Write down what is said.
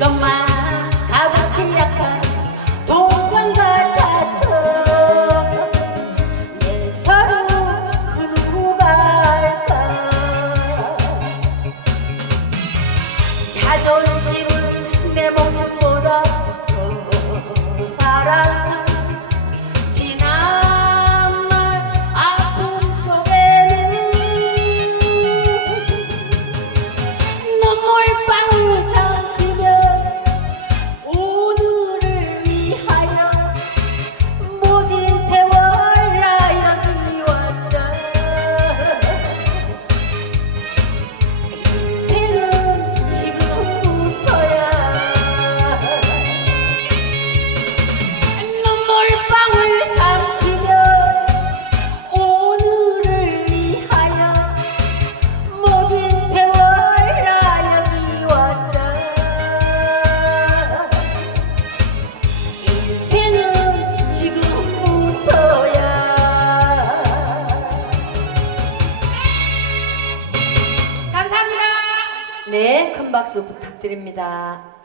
Còn mà 네, 큰 박수 부탁드립니다.